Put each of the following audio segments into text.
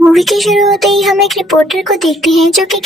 Movie के शुरू होते ही हम एक रिपोर्टर को देखते हैं जो कि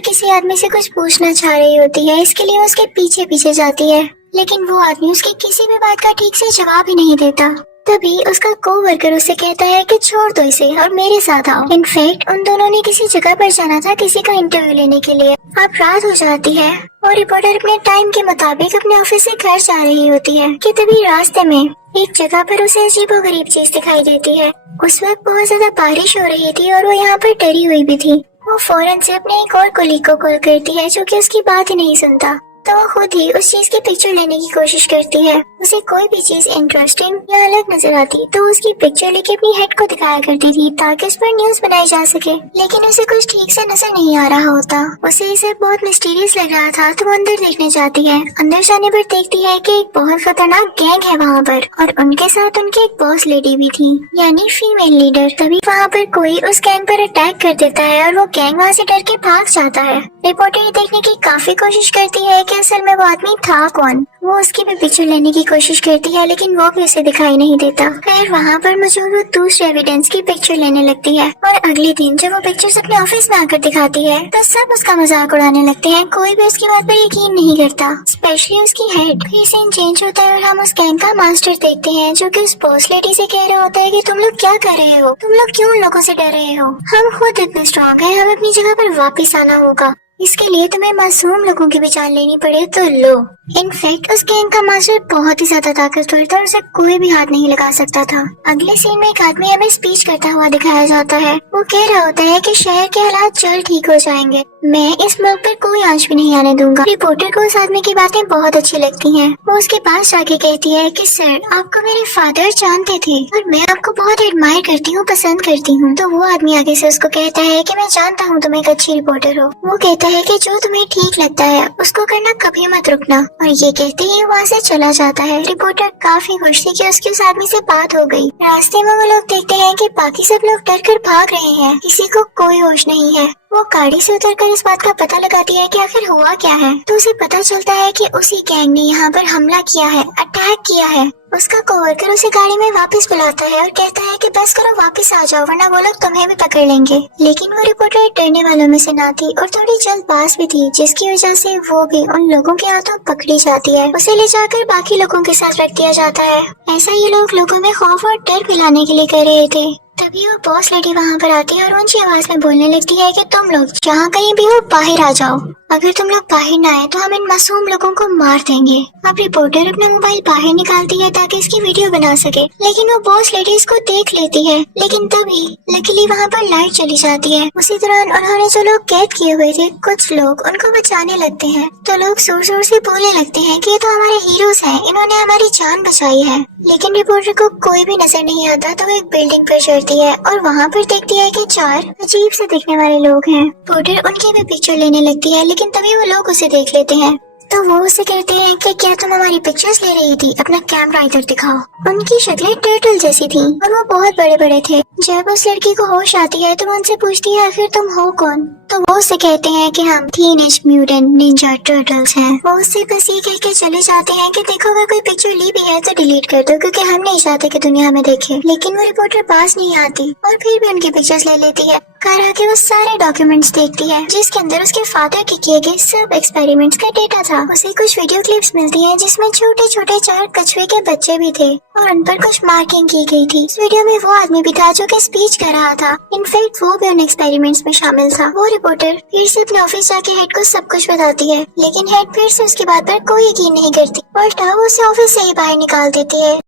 किसी आदमी से कुछ पूछना चाह रही होती है। इसके लिए उसके पीछे पीछे जाती है, लेकिन वो आदमी उसकी किसी भी बात का ठीक से जवाब ही नहीं देता। तभी उसका कोवर्कर उसे कहता है कि छोड़ दो इसे और मेरे साथ आओ। इनफैक्ट उन दोनों ने किसी जगह पर जाना था किसी का इंटरव्यू लेने के लिए। अब रात हो जाती है और रिपोर्टर अपने टाइम के मुताबिक अपने ऑफिस से घर जा रही होती है कि तभी रास्ते में एक जगह पर उसे अजीबोगरीब चीज दिखाई देती है। उस वक्त बहुत ज्यादा बारिश हो रही थी और वो यहाँ पर डरी हुई भी थी। वो फौरन से अपने एक और कोलीग को कॉल करती है जो कि उसकी बात ही नहीं सुनता। तो वो खुद ही उस चीज की पिक्चर लेने की कोशिश करती है। उसे कोई भी चीज इंटरेस्टिंग या अलग नजर आती तो उसकी पिक्चर लेके अपनी हेड को दिखाया करती थी ताकि उस पर न्यूज बनाई जा सके, लेकिन उसे कुछ ठीक से नजर नहीं आ रहा होता। उसे इसे बहुत मिस्टीरियस लग रहा था तो वो अंदर देखने जाती है। अंदर जाने पर देखती है कि एक बहुत खतरनाक गैंग है वहाँ पर और उनके साथ उनकी एक बॉस लेडी भी थी, यानी फीमेल लीडर। तभी वहाँ पर कोई उस गैंग पर अटैक कर देता है और वो गैंग वहाँ से डर के भाग जाता है। रिपोर्टर ये देखने की काफी कोशिश करती है कि असल में वो आदमी था कौन। वो उसकी भी पिक्चर लेने की कोशिश करती है लेकिन वो भी उसे दिखाई नहीं देता। फिर वहाँ पर मौजूद वो दूसरे एविडेंस की पिक्चर लेने लगती है और अगले दिन जब वो पिक्चर्स अपने ऑफिस में आकर दिखाती है तो सब उसका मजाक उड़ाने लगते हैं। कोई भी उसकी बात पर यकीन नहीं करता, स्पेशली उसकी हेड। फिर सीन चेंज होता है और हम उस गैंग का मास्टर देखते हैं जो कि उस बॉस लेडी से कह रहा होता है कि तुम लोग क्या कर रहे हो, तुम लोग क्यों उन लोगों से डर रहे हो, हम खुद इतने स्ट्रॉन्ग हैं, हमें अपनी जगह पर वापिस आना होगा, इसके लिए तुम्हें मासूम लोगों की भी जान लेनी पड़े तो लो। इनफैक्ट उस गैंग का मास्टर बहुत ही ज्यादा ताकतवर था और उसे कोई भी हाथ नहीं लगा सकता था। अगले सीन में एक आदमी हमें स्पीच करता हुआ दिखाया जाता है। वो कह रहा होता है कि शहर के हालात जल्द ठीक हो जाएंगे, मैं इस मुल्क पर कोई आंच भी नहीं आने दूंगा। रिपोर्टर को उस आदमी की बातें बहुत अच्छी लगती हैं। वो उसके पास जाके कहती है कि सर, आपको मेरे फादर जानते थे और मैं आपको बहुत एडमायर करती हूँ, पसंद करती हूँ। तो वो आदमी आगे से उसको कहता है कि मैं जानता हूँ तुम एक अच्छी रिपोर्टर हो। वो कहता है कि जो तुम्हें ठीक लगता है उसको करना, कभी मत रुकना, और ये कहते ही वहाँ से चला जाता है। रिपोर्टर काफी खुश थी कि उसकी उस आदमी से बात हो गई। रास्ते में वो लोग देखते हैं कि बाकी सब लोग डर कर भाग रहे हैं, किसी को कोई होश नहीं है। वो गाड़ी से उतरकर इस बात का पता लगाती है कि आखिर हुआ क्या है। तो उसे पता चलता है कि उसी गैंग ने यहाँ पर हमला किया है, अटैक किया है। उसका कोवर्कर उसे गाड़ी में वापस बुलाता है और कहता है कि बस करो, वापस आ जाओ वरना वो लोग तुम्हें भी पकड़ लेंगे। लेकिन वो रिपोर्टर डरने वालों में से ना थी और थोड़ी जल्दबाज भी थी, जिसकी वजह से वो भी उन लोगों के हाथों पकड़ी जाती है। उसे ले जाकर बाकी लोगों के साथ रख दिया जाता है। ऐसा ये लोग लोगों में खौफ और डर फैलाने के लिए कर रहे थे। तभी वो बॉस लेडी वहाँ पर आती है और ऊंची आवाज में बोलने लगती है कि तुम लोग जहाँ कहीं भी हो बाहर आ जाओ, अगर तुम लोग बाहर ना आए तो हम इन मासूम लोगों को मार देंगे। अब रिपोर्टर अपना मोबाइल बाहर निकालती है ताकि इसकी वीडियो बना सके, लेकिन वो बॉस लेडी इसको देख लेती है। लेकिन तभी लकीली वहाँ पर लाइट चली जाती है। उसी दौरान उन्होंने जो लोग कैद किए हुए थे, कुछ लोग उनको बचाने लगते हैं। तो लोग जोर जोर से बोलने लगते हैं कि ये तो हमारे हीरोज हैं, इन्होंने हमारी जान बचाई है। लेकिन रिपोर्टर को कोई भी नजर नहीं आता तो वो एक बिल्डिंग पर चढ़ती है और वहाँ पर देखती है कि 4 अजीब से दिखने वाले लोग हैं। रिपोर्टर उनकी भी पिक्चर लेने लगती है, लेकिन तभी वो लोग उसे देख लेते हैं। तो वो उसे कहते हैं कि क्या तुम हमारी पिक्चर्स ले रही थी, अपना कैमरा इधर दिखाओ। उनकी शक्लें टर्टल जैसी थी और वो बहुत बड़े बड़े थे। जब उस लड़की को होश आती है तो वो उनसे पूछती है आखिर तुम हो कौन। तो वो उसे कहते हैं कि हम टीनेज म्यूटेंट निंजा टर्टल्स हैं। वो उससे बस ये कह के चले जाते हैं कि देखो अगर कोई पिक्चर ली भी है तो डिलीट कर दो, क्योंकि हम नहीं चाहते कि दुनिया में देखे। लेकिन वो रिपोर्टर पास नहीं आती और फिर भी उनकी पिक्चर्स ले लेती है। घर आके वो सारे डॉक्यूमेंट्स देखती है जिसके अंदर उसके फादर के किए गए सब एक्सपेरिमेंट्स का डेटा था। उसे कुछ वीडियो क्लिप्स मिलती हैं जिसमें छोटे छोटे 4 कछुए के बच्चे भी थे और उन पर कुछ मार्किंग की गई थी। इस वीडियो में वो आदमी भी था जो कि स्पीच कर रहा था। इनफैक्ट वो भी उन एक्सपेरिमेंट्स में शामिल था। वो रिपोर्टर फिर से अपने ऑफिस जाके हेड को सब कुछ बताती है, लेकिन हेड फिर से उसकी बात पर कोई यकीन नहीं करती, उल्टा वो उसे ऑफिस से ही बाहर निकाल देती है।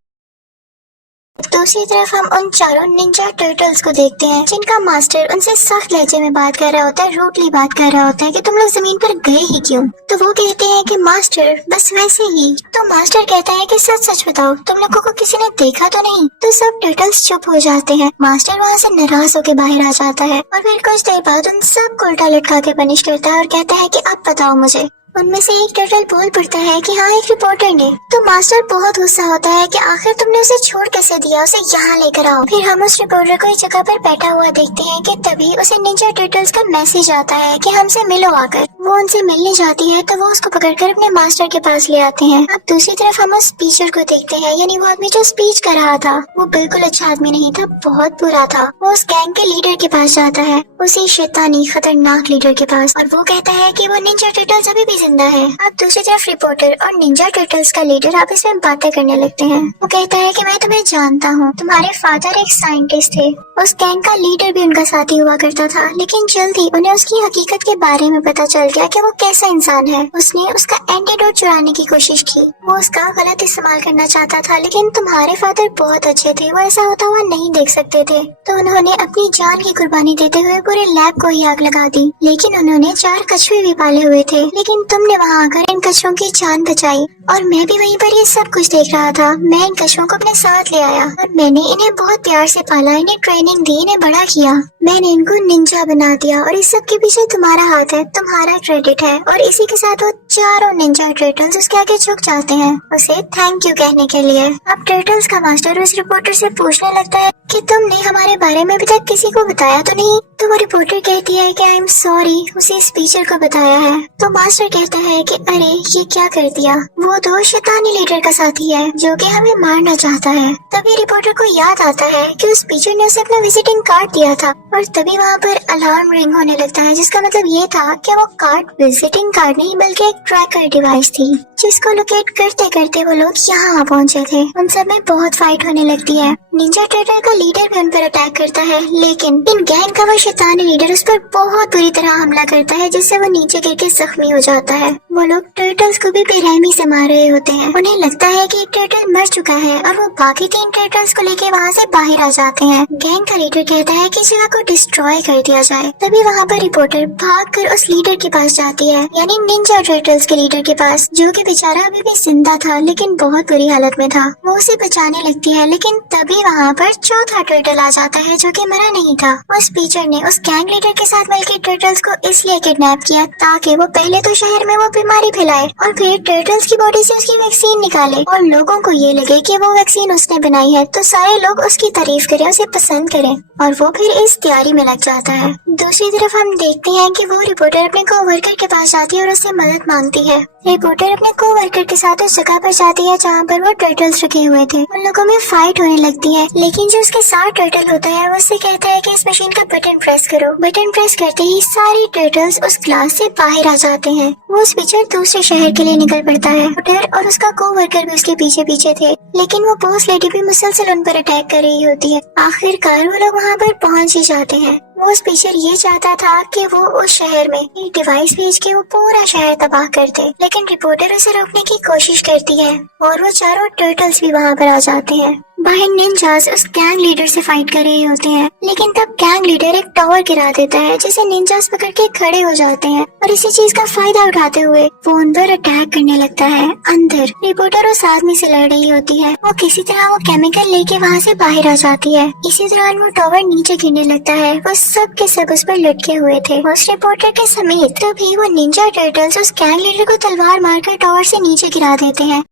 दूसरी तरफ हम उन 4 निंजा टर्टल्स को देखते हैं जिनका मास्टर उनसे सख्त लहजे में बात कर रहा होता है, रूडली बात कर रहा होता है कि तुम लोग जमीन पर गए ही क्यों। तो वो कहते हैं कि मास्टर बस वैसे ही। तो मास्टर कहता है कि सच सच बताओ, तुम लोगों को किसी ने देखा तो नहीं। तो सब टर्टल्स चुप हो जाते हैं। मास्टर वहाँ से नाराज होकर बाहर आ जाता है और फिर कुछ देर बाद उन सब को उल्टा लटका के पनिश करता है और कहता है कि अब बताओ मुझे। उनमें से एक टर्टल बोल पड़ता है कि हाँ, एक रिपोर्टर ने। तो मास्टर बहुत गुस्सा होता है कि आखिर तुमने उसे छोड़ कैसे दिया, उसे यहाँ लेकर आओ। फिर हम उस रिपोर्टर को एक जगह पर बैठा हुआ देखते हैं कि तभी उसे निंजा टर्टल्स का मैसेज आता है कि हमसे मिलो आकर। वो उनसे मिलने जाती है तो वो उसको पकड़कर अपने मास्टर के पास ले आते हैं। अब दूसरी तरफ हम उस स्पीचर को देखते हैं, यानी वो आदमी जो स्पीच कर रहा था वो बिल्कुल अच्छा आदमी नहीं था, बहुत बुरा था। वो उस गैंग के लीडर के पास जाता है, उसी शैतानी खतरनाक लीडर के पास, और वो कहता है कि वो निंजा टर्टल्स अभी भी जिंदा है। अब दूसरी तरफ रिपोर्टर और निंजा टर्टल्स का लीडर आपस में बातें करने लगते हैं। वो कहता है कि मैं तुम्हें जानता हूँ, तुम्हारे फादर एक साइंटिस्ट थे। उस गैंग का लीडर भी उनका साथी हुआ करता था, लेकिन जल्दी उन्हें उसकी हकीकत के बारे में पता चल गया कि वो कैसा इंसान है। उसने उसका एंटीडोट चुराने की कोशिश की, वो उसका गलत इस्तेमाल करना चाहता था, लेकिन तुम्हारे फादर बहुत अच्छे थे, वो ऐसा होता हुआ नहीं देख सकते थे, तो उन्होंने अपनी जान की कुर्बानी देते हुए पूरे लैब को ही आग लगा दी। लेकिन उन्होंने 4 कछुए भी पाले हुए थे, लेकिन तुमने वहाँ आकर इन कछुओं की जान बचाई, और मैं भी वहीं पर ये सब कुछ देख रहा था। मैं इन कछुओं को अपने साथ ले आया और मैंने इन्हें बहुत प्यार से पाला, इन्हें ट्रेनिंग दी, इन्हें बड़ा किया, मैंने इनको निंजा बना दिया, और इस सब के पीछे तुम्हारा हाथ है, तुम्हारा क्रेडिट है। और इसी के साथ वो चारों निंजा टर्टल्स उसके आगे झुक जाते हैं उसे थैंक यू कहने के लिए। अब टर्टल्स का मास्टर उस रिपोर्टर से पूछने लगता है कि तुमने हमारे बारे में अभी तक किसी को बताया तो नहीं? तो वो रिपोर्टर कहती है कि आई एम सॉरी, उसे स्पीचर को बताया है। तो मास्टर कहता है कि अरे ये क्या कर दिया, वो तो शैतानी लीडर का साथी है जो कि हमें मारना चाहता है। तभी रिपोर्टर को याद आता है कि उस स्पीचर ने उसे अपना विजिटिंग कार्ड दिया था, और तभी वहाँ पर अलार्म रिंग होने लगता है, जिसका मतलब ये था कि वो कार्ड विजिटिंग कार्ड नहीं बल्कि एक ट्रैकर डिवाइस थी, जिसको लोकेट करते करते वो लोग यहाँ पहुँचे थे। उन सब में बहुत फाइट होने लगती है। निंजा टर्टल का लीडर भी उन पर अटैक करता है, लेकिन इन गैंग का वो शैतानी लीडर उस पर बहुत बुरी तरह हमला करता है, जिससे वो नीचे गिर के जख्मी हो जाता है। वो लोग टर्टल्स को भी बेरहमी से मार रहे होते हैं। उन्हें लगता है कि एक टर्टल मर चुका है, और वो बाकी 3 टर्टल्स को लेके वहाँ से बाहर आ जाते हैं। गैंग का लीडर कहता है कि इस जगह को डिस्ट्रॉय कर दिया जाए। तभी वहाँ पर रिपोर्टर भागकर उस लीडर के पास जाती है, यानी निंजा टर्टल्स के लीडर के पास, जो कि बेचारा अभी भी जिंदा था लेकिन बहुत बुरी हालत में था। वो उसे बचाने लगती है, लेकिन तभी वहाँ पर चौथा टर्टल आ जाता है जो कि मरा नहीं था। उस टीचर ने उस गैंग लीडर के साथ मिलकर टर्टल्स को इसलिए किडनैप किया ताकि वो पहले तो शहर में वो बीमारी फैलाए और फिर टर्टल्स की बॉडी से उसकी वैक्सीन निकाले और लोगों को ये लगे कि वो वैक्सीन उसने बनाई है, तो सारे लोग उसकी तारीफ करें, उसे पसंद करें, और वो फिर इस तैयारी में लग जाता है। दूसरी तरफ हम देखते हैं कि वो रिपोर्टर अपने कोवर्कर के पास जाती है और उससे मदद मांगती है। रिपोर्टर अपने कोवर्कर के साथ उस जगह पर जाती है जहाँ पर वो टर्टल्स रखे हुए थे। उन लोगों में फाइट होने लगती है, लेकिन जो उसके साथ टर्टल होता है वो उससे कहता है कि इस मशीन का बटन प्रेस करो। बटन प्रेस करते ही सारे टर्टल्स उस ग्लास से बाहर आ जाते हैं। वो स्पीचर दूसरे शहर के लिए निकल पड़ता है। रिपोर्टर और उसका कोवर्कर भी उसके पीछे पीछे थे, लेकिन वो बॉस लेडी भी मुसलसल उन पर अटैक कर रही होती है। आखिरकार वो लोग वहाँ पर पहुँच ही जाते हैं। वो स्पीचर ये चाहता था कि वो उस शहर में एक डिवाइस भेज के वो पूरा शहर तबाह कर दे, लेकिन रिपोर्टर उसे रोकने की कोशिश करती है और वो चारों टर्टल्स भी वहाँ पर आ जाते हैं। बाहर निंजास उस गैंग लीडर से फाइट कर रहे होते हैं, लेकिन तब गैंग लीडर एक टावर गिरा देता है जिसे निंजास पकड़ के खड़े हो जाते हैं और इसी चीज का फायदा उठाते हुए वो उन पर अटैक करने लगता है। अंदर रिपोर्टर उस आदमी से लड़ रही होती है। वो किसी तरह वो केमिकल लेके वहाँ से बाहर आ जाती है। इसी दौरान वो टावर नीचे गिरने लगता है। वो सब के सब उस पर लटके हुए थे, उस रिपोर्टर के समेत। तभी वो निंजा टर्टल्स उस गैंग लीडर को तलवार मारकर टावर से नीचे गिरा देते हैं।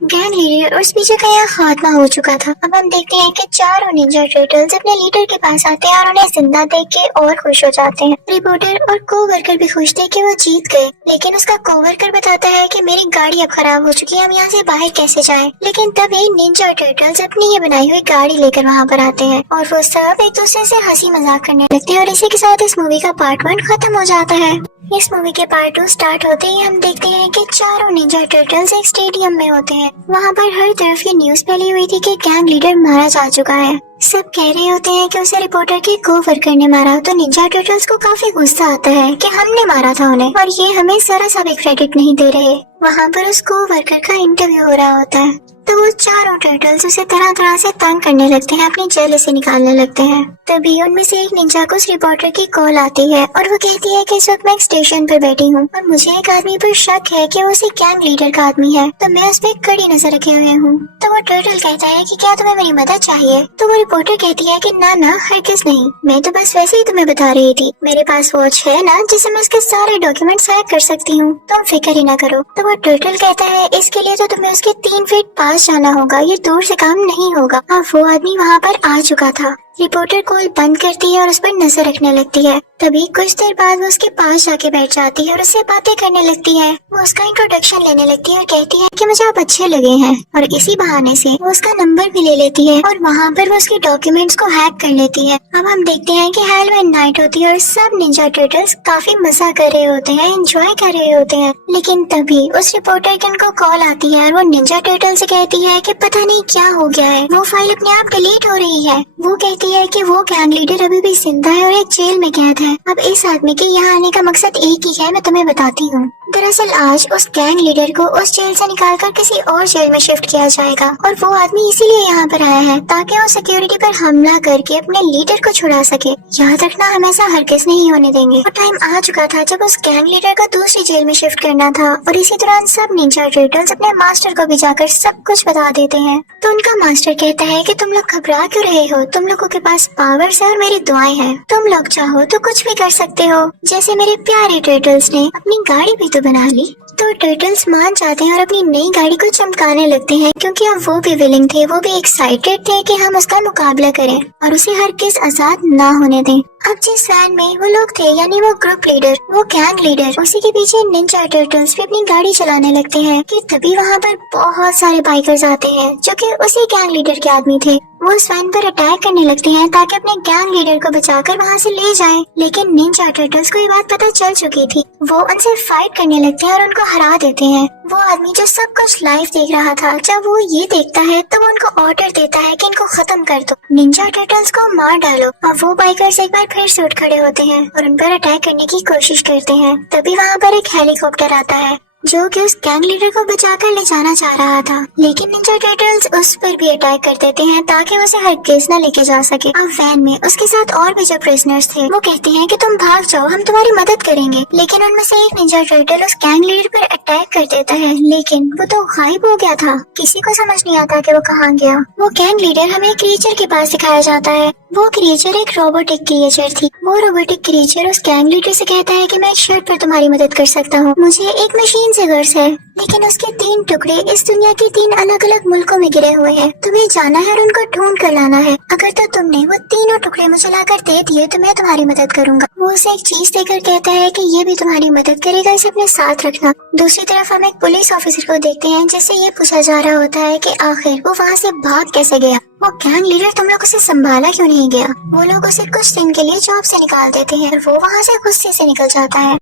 गैंग लीडर और स्पीचर का यहाँ खात्मा हो चुका था। अब हम देखते हैं कि चारों निंजा टर्टल्स अपने लीडर के पास आते हैं और उन्हें जिंदा देख के और खुश हो जाते हैं। रिपोर्टर और कोवर्कर भी खुश थे कि वो जीत गए, लेकिन उसका कोवर्कर बताता है कि मेरी गाड़ी अब खराब हो चुकी है, हम यहाँ से बाहर कैसे जाएं? लेकिन तभी निंजा टर्टल्स अपनी ये बनाई हुई गाड़ी लेकर वहाँ पर आते हैं और वो सब एक दूसरे से हंसी मजाक करने लगते हैं। और इसी के साथ इस मूवी का पार्ट 1 खत्म हो जाता है। इस मूवी के पार्ट 2 स्टार्ट होते ही हम देखते हैं कि चारों निंजा टर्टल्स एक स्टेडियम में होते हैं। वहाँ पर हर तरफ ये न्यूज फैली हुई थी कि गैंग लीडर मारा जा चुका है। सब कह रहे होते हैं कि उसे रिपोर्टर के कोवर्कर ने मारा, तो निंजा टर्टल्स को काफी गुस्सा आता है कि हमने मारा था उन्हें और ये हमें जरा सा भी क्रेडिट नहीं दे रहे। वहाँ पर उस कोवर्कर का इंटरव्यू हो रहा होता है, तो वो चारों टर्टल्स उसे तरह तरह से तंग करने लगते हैं, अपनी जेल से निकालने लगते हैं। तभी उनमें से एक निंजा को उस रिपोर्टर की कॉल आती है और वो कहती है कि इस वक्त मैं एक स्टेशन पर बैठी हूँ और मुझे एक आदमी पर शक है कि वो उसी गैंग लीडर का आदमी है, तो मैं उस पर कड़ी नजर रखे हुए हूँ। तो वो टर्टल कहता है कि क्या तुम्हें मेरी मदद चाहिए? तो वो रिपोर्टर कहती है कि ना हरगिज नहीं, मैं तो बस वैसे ही तुम्हें बता रही थी। मेरे पास वॉच है ना जिससे मैं उसके सारे डॉक्यूमेंट्स हैक कर सकती हूँ, तुम फिक्र ही ना करो। तो वो टर्टल कहता है इसके लिए तो तुम्हें उसके 3 फीट पास जाना होगा, ये दूर से काम नहीं होगा। अब वो आदमी वहाँ पर आ चुका था। रिपोर्टर कॉल बंद करती है और उस पर नजर रखने लगती है। तभी कुछ देर बाद वो उसके पास जाके बैठ जाती है और उससे बातें करने लगती है। वो उसका इंट्रोडक्शन लेने लगती है और कहती है कि मुझे आप अच्छे लगे हैं, और इसी बहाने से वो उसका नंबर भी ले लेती है और वहाँ पर वो उसके डॉक्यूमेंट्स को हैक कर लेती है। अब हम देखते हैं कि हैलोवीन नाइट होती है और सब निंजा टर्टल्स काफी मजा कर रहे होते हैं, एंजॉय कर रहे होते हैं। लेकिन तभी उस रिपोर्टर की उनको कॉल आती है और वो निंजा टर्टल से कहती है कि पता नहीं क्या हो गया है, वो फाइल अपने आप डिलीट हो रही है। वो कहती है कि वो गैंग लीडर अभी भी जिंदा है और एक जेल में कैद है। अब इस आदमी के यहाँ आने का मकसद एक ही है, मैं तुम्हें बताती हूँ। दरअसल आज उस गैंग लीडर को उस जेल से निकालकर किसी और जेल में शिफ्ट किया जाएगा, और वो आदमी इसीलिए यहाँ पर आया है ताकि वो सिक्योरिटी पर हमला करके अपने लीडर को छुड़ा सके। याद रखना, हम ऐसा हरगिज नहीं होने देंगे। और टाइम आ चुका था जब उस गैंग लीडर को दूसरी जेल में शिफ्ट करना था, और इसी दौरान सब निंजा टर्टल्स अपने मास्टर को भी जाकर सब कुछ बता देते हैं। तो उनका मास्टर कहता है कि तुम लोग घबरा क्यों रहे हो, तुम लोगों के पास पावर्स है और मेरी दुआएं हैं, तुम लोग चाहो तो कुछ भी कर सकते हो। जैसे मेरे प्यारे टर्टल्स ने अपनी गाड़ी भी तो बना ली। तो टर्टल्स मान जाते हैं और अपनी नई गाड़ी को चमकाने लगते हैं, क्योंकि अब वो भी विलिंग थे, वो भी एक्साइटेड थे कि हम उसका मुकाबला करें और उसे हरगिज आजाद ना होने दें। अब जिस वैन में वो लोग थे, यानी वो ग्रुप लीडर, वो गैंग लीडर, उसी के पीछे निंजा टर्टल्स भी अपनी गाड़ी चलाने लगते हैं कि तभी वहाँ पर बहुत सारे बाइकर्स आते हैं जो कि उसी गैंग लीडर के आदमी थे। वो उस वैन पर अटैक करने लगते हैं ताकि अपने गैंग लीडर को बचाकर वहाँ से ले जाएं। लेकिन निंजा टर्टल्स को ये बात पता चल चुकी थी। वो उनसे फाइट करने लगते हैं और उनको हरा देते हैं। वो आदमी जो सब कुछ लाइव देख रहा था, जब वो ये देखता है तो वो उनको ऑर्डर देता है कि इनको खत्म कर दो, निंजा टर्टल्स को मार डालो। और वो बाइकर्स एक बार फिर से उठ खड़े होते हैं और उन पर अटैक करने की कोशिश करते हैं। तभी वहाँ पर एक हेलीकॉप्टर आता है जो कि उस गैंग लीडर को बचाकर ले जाना चाह रहा था, लेकिन निंजा टर्टल्स उस पर भी अटैक कर देते हैं ताकि वो उसे हरगिज न लेके जा सके। अब वैन में उसके साथ और भी जो प्रिजनर्स थे वो कहते हैं कि तुम भाग जाओ, हम तुम्हारी मदद करेंगे। लेकिन उनमें से एक निंजा टर्टल उस गैंग लीडर पर अटैक कर देता है, लेकिन वो तो गायब हो गया था। किसी को समझ नहीं आता कि वो कहाँ गया। वो गैंग लीडर हमें क्रिएचर के पास दिखाया जाता है। वो क्रिएचर एक रोबोटिक क्रिएचर थी। वो रोबोटिक क्रिएचर उस गैंग लीडर से कहता है कि मैं एक शर्त पर तुम्हारी मदद कर सकता हूँ, मुझे एक मशीन से गर्ज है, लेकिन उसके 3 टुकड़े इस दुनिया के 3 अलग अलग मुल्कों में गिरे हुए हैं। तुम्हें जाना है और उनको ढूंढ कर लाना है। अगर तो तुमने वो तीनों टुकड़े मुझे लाकर दे दिए तो मैं तुम्हारी मदद करूंगा। वो उसे एक चीज देकर कहता है कि ये भी तुम्हारी मदद करेगा, इसे अपने साथ रखना। दूसरी तरफ हम एक पुलिस ऑफिसर को देखते हैं जिससे ये पूछा जा रहा होता है कि आखिर वो वहाँ से भाग कैसे गया। वो गैंग लीडर तुम लोग उसे संभाला क्यों नहीं गया। वो लोग उसे कुछ दिन के लिए जॉब से निकाल देते हैं और वो वहाँ से गुस्से से निकल जाता है।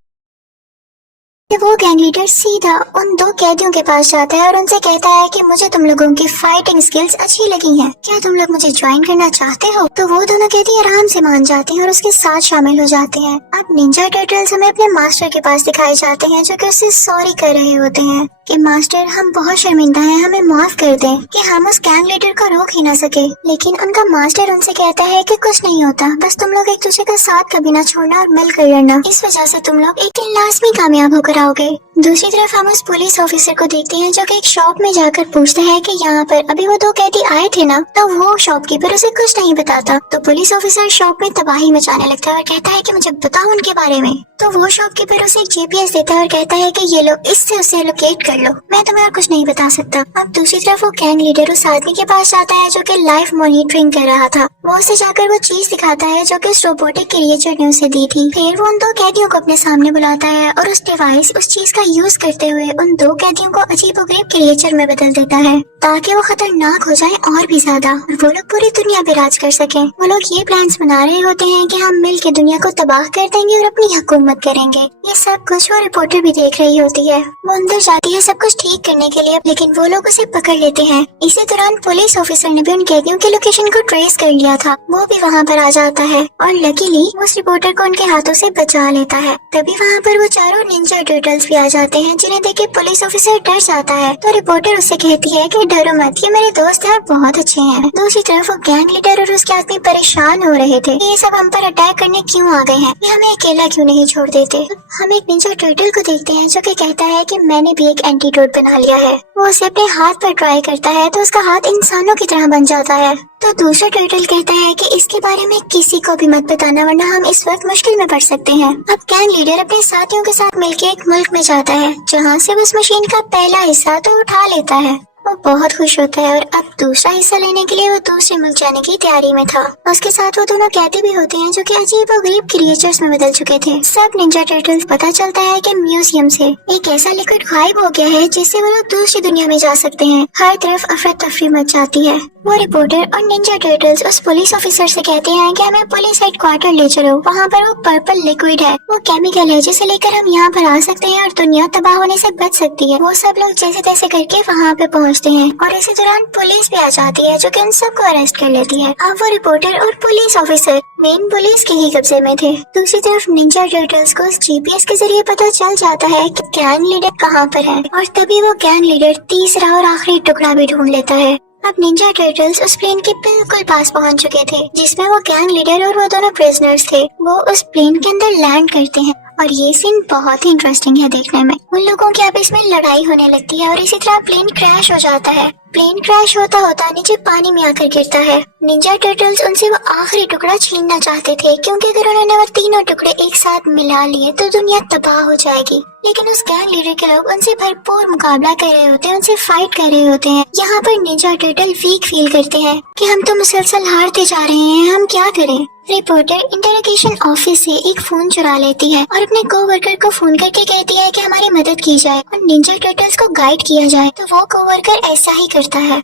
वो गैंग लीडर सीधा उन 2 कैदियों के पास जाता है और उनसे कहता है कि मुझे तुम लोगों की फाइटिंग स्किल्स अच्छी लगी हैं, क्या तुम लोग मुझे ज्वाइन करना चाहते हो। तो वो दोनों कैदी आराम से मान जाते हैं और उसके साथ शामिल हो जाते हैं। अब निंजा टर्टल्स हमें अपने मास्टर के पास दिखाए जाते हैं जो कि उससे सॉरी कर रहे होते हैं कि मास्टर हम बहुत शर्मिंदा हैं, हमें माफ कर दें कि हम उस गैंग लीडर को रोक ही ना सके। लेकिन उनका मास्टर उनसे कहता है कि कुछ नहीं होता, बस तुम लोग एक दूसरे का साथ कभी ना छोड़ना और मिल कर लड़ना, इस वजह से तुम लोग एक दिन लाजमी कामयाब होकर आओगे। दूसरी तरफ हम उस पुलिस ऑफिसर को देखते हैं जो कि एक शॉप में जाकर पूछता है कि यहाँ पर अभी वो 2 कैदी आए थे ना। तो वो शॉपकीपर उसे कुछ नहीं बताता। तो पुलिस ऑफिसर शॉप में तबाही मचाने लगता है और कहता है कि मुझे बताओ उनके बारे में। तो वो शॉपकीपर उसे एक GPS देता है और कहता है कि ये लो, इससे उसे लोकेट कर लो, मैं तुम्हें और कुछ नहीं बता सकता। अब दूसरी तरफ वो गैंग लीडर उस आदमी के पास जाता है जो कि लाइव मॉनिटरिंग कर रहा था। वो उसे जाकर वो चीज दिखाता है जो कि उस रोबोटिक क्रिएचर ने उसे दी थी। फिर वो उन 2 कैदियों को अपने सामने बुलाता है और उस डिवाइस, उस चीज का यूज करते हुए उन 2 कैदियों को अजीबोगरीब क्रिएचर में बदल देता है ताकि वो खतरनाक हो जाए और भी ज्यादा, और वो लोग पूरी दुनिया पे राज कर सके। वो लोग ये प्लान्स बना रहे होते हैं कि हम मिल के दुनिया को तबाह कर देंगे और अपनी हुकूमत करेंगे। ये सब कुछ वो रिपोर्टर भी देख रही होती है। वो अंदर जाती है सब कुछ ठीक करने के लिए, लेकिन वो लोग उसे पकड़ लेते हैं। इसी दौरान पुलिस ऑफिसर ने भी उन कैदियों के लोकेशन को ट्रेस कर लिया था। वो भी वहाँ पर आ जाता है और लकीली उस रिपोर्टर को उनके हाथों से बचा लेता है। तभी वहाँ पर वो चारों निंजा टर्टल्स भी आ जाते हैं जिन्हें देख के पुलिस ऑफिसर डर जाता है। तो रिपोर्टर उससे कहती है कि डरो मत, ये मेरे दोस्त हैं और बहुत अच्छे हैं। दूसरी तरफ वो गैंग लीडर और उसके आदमी परेशान हो रहे थे, ये सब हम पर अटैक करने क्यों आ गए हैं, ये हमें अकेला क्यों नहीं छोड़ देते। हम एक निंजा टर्टल को देखते हैं जो कि कहता है कि मैंने भी एक एंटीडोट बना लिया है। वो उसे अपने हाथ पर ट्राई करता है तो उसका हाथ इंसानों की तरह बन जाता है। तो दूसरा टर्टल कहता है कि इसके बारे में किसी को भी मत बताना, वरना हम इस वक्त मुश्किल में पड़ सकते हैं। अब गैंग लीडर अपने साथियों के साथ मिलकर एक मुल्क में जाता है जहाँ से उस मशीन का पहला हिस्सा तो उठा लेता है वो बहुत खुश होता है और अब दूसरा हिस्सा लेने के लिए वो दूसरे मुल्क जाने की तैयारी में था। उसके साथ वो दोनों कहते भी होते हैं जो कि अजीब और गरीब क्रिएचर्स में बदल चुके थे। सब निंजा टर्टल्स पता चलता है कि म्यूजियम से एक ऐसा लिक्विड गायब हो गया है जिससे वो लोग दूसरी दुनिया में जा सकते हैं। हर तरफ अफरा तफरी मच जाती है। वो रिपोर्टर और निंजा टर्टल्स उस पुलिस ऑफिसर से कहते हैं कि हमें पुलिस हेडक्वार्टर ले चलो, वहाँ पर वो पर्पल लिक्विड है, वो केमिकल है जिसे लेकर हम यहाँ पर आ सकते हैं और दुनिया तबाह होने से बच सकती है। वो सब लोग जैसे तैसे करके वहाँ पे पहुँचते हैं और इसी दौरान पुलिस भी आ जाती है जो कि उन सबको अरेस्ट कर लेती है। अब वो रिपोर्टर और पुलिस ऑफिसर मेन पुलिस के ही कब्जे में थे। दूसरी तरफ निंजा टर्टल्स को जीपीएस के जरिए पता चल जाता है कि गैंग लीडर कहाँ पर है और तभी वो गैंग लीडर तीसरा और आखिरी टुकड़ा भी ढूंढ लेता है। अब निंजा टर्टल्स उस प्लेन के बिल्कुल पास पहुंच चुके थे जिसमें वो गैंग लीडर और वो दोनों प्रिजनर्स थे। वो उस प्लेन के अंदर लैंड करते हैं और ये सीन बहुत ही इंटरेस्टिंग है देखने में। उन लोगों की आपस में लड़ाई होने लगती है और इसी तरह प्लेन क्रैश हो जाता है। प्लेन क्रैश होता होता नीचे पानी में आकर गिरता है। निंजा टर्टल्स उनसे वो आखिरी टुकड़ा छीनना चाहते थे क्योंकि अगर उन्होंने वो तीनों टुकड़े एक साथ मिला लिए तो दुनिया तबाह हो जाएगी। लेकिन उस गैंग लीडर के लोग उनसे भरपूर मुकाबला कर रहे होते हैं, उनसे फाइट कर रहे होते हैं। यहाँ पर निंजा टर्टल वीक फील करते हैं कि हम तो मुसलसल हारते जा रहे हैं, हम क्या करें। रिपोर्टर इंटरोगेशन ऑफिस से एक फोन चुरा लेती है और अपने कोवर्कर को फोन करके कहती है कि हमारी मदद की जाए और निंजा टर्टल्स को गाइड किया जाए। तो वो कोवर्कर ऐसा ही करता है।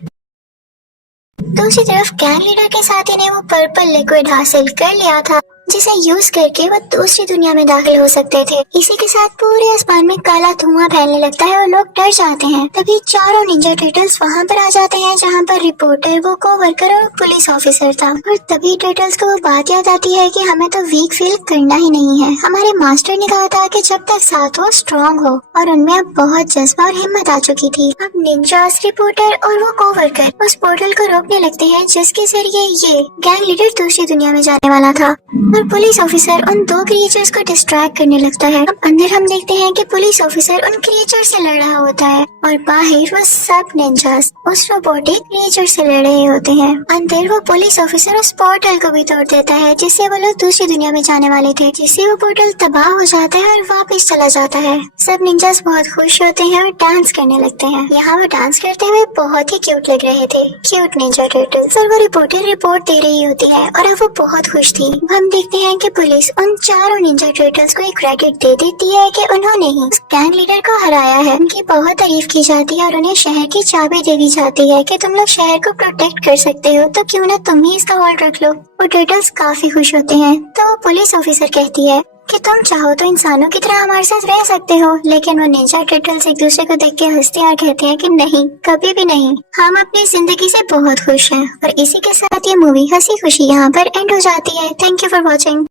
दूसरी तरफ गैंग लीडर के साथी ने वो पर्पल लिक्विड हासिल कर लिया था जिसे यूज करके वो दूसरी दुनिया में दाखिल हो सकते थे। इसी के साथ पूरे आसमान में काला धुआं फैलने लगता है और लोग डर जाते हैं। तभी चारों निंजा टर्टल्स वहाँ पर आ जाते हैं जहाँ पर रिपोर्टर, वो कोवर्कर और पुलिस ऑफिसर था। और तभी टर्टल्स को वो बात याद आती है कि हमें तो वीक फील करना ही नहीं है। हमारे मास्टर ने कहा था कि जब तक साथ हो स्ट्रॉन्ग हो, और उनमें अब बहुत जज्बा और हिम्मत आ चुकी थी। अब निंजास, रिपोर्टर और वो कोवर्कर उस पोर्टल को रोकने लगते हैं जिसके जरिए ये गैंग लीडर दूसरी दुनिया में जाने वाला था। और पुलिस ऑफिसर उन दो क्रिएचर्स को डिस्ट्रैक्ट करने लगता है। अब अंदर हम देखते हैं कि पुलिस ऑफिसर उन क्रिएचर से लड़ रहा होता है और बाहर वो सब निंजास उस रोबोटिक क्रिएचर से लड़ रहे होते हैं। अंदर वो पुलिस ऑफिसर उस पोर्टल को भी तोड़ देता है जिससे वो लोग दूसरी दुनिया में जाने वाले थे, जिससे वो पोर्टल तबाह हो जाता है और वापस चला जाता है। सब निंजास बहुत खुश होते हैं और डांस करने लगते हैं। यहाँ वो डांस करते हुए बहुत ही क्यूट लग रहे थे, क्यूट निंजा टर्टल्स। और वो रिपोर्टर रिपोर्ट दे रही होती है और अब वो बहुत खुश थी। हम देखते हैं कि पुलिस उन चारों निंजा टर्टल्स को एक क्रेडिट दे देती है कि उन्होंने ही गैंग लीडर को हराया है। उनकी बहुत तारीफ की जाती है और उन्हें शहर की चाबी दे दी जाती है कि तुम लोग शहर को प्रोटेक्ट कर सकते हो, तो क्यों ना तुम ही इसका होल्ड रख लो। वो टर्टल्स काफी खुश होते हैं। तो वो पुलिस ऑफिसर कहती है कि तुम चाहो तो इंसानों की तरह हमारे साथ रह सकते हो, लेकिन वो निंजा टर्टल्स एक दूसरे को देख के हंसते हैं और कहते हैं कि नहीं, कभी भी नहीं, हम अपनी जिंदगी से बहुत खुश हैं। और इसी के साथ ये मूवी हंसी खुशी यहाँ पर एंड हो जाती है। Thank you for watching.